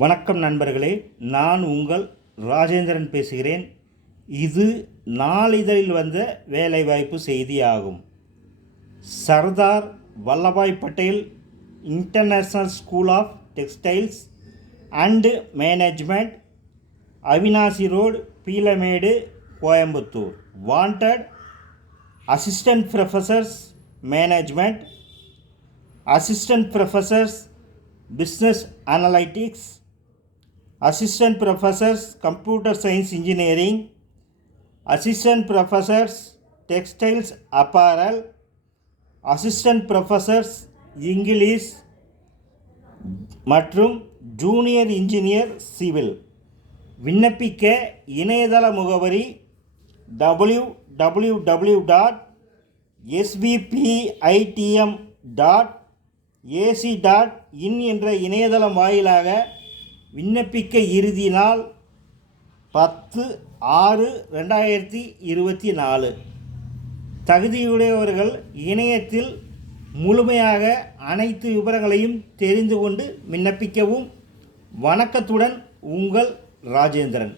வணக்கம் நண்பர்களே, நான் உங்கள் ராஜேந்திரன் பேசுகிறேன். இது நாளிதழில் வந்த வேலைவாய்ப்பு செய்தி ஆகும். Sardar Vallabhbhai Patel international school of textiles and management, Avinashi road, Peelamedu, Coimbatore. Wanted assistant professors management, assistant professors business analytics, assistant professors computer science engineering, assistant professors textiles apparel, assistant professors English மற்றும் ஜூனியர் இன்ஜினியர் சிவில். விண்ணப்பிக்க இணையதள முகவரி www.svpitm.ac.in என்ற இணையதளம் வாயிலாக விண்ணப்பிக்க இறுதி நாள் 10/6/2024. தகுதியுடையவர்கள் இணையத்தில் முழுமையாக அனைத்து விவரங்களையும் தெரிந்து கொண்டு விண்ணப்பிக்கவும். வணக்கத்துடன் உங்கள் ராஜேந்திரன்.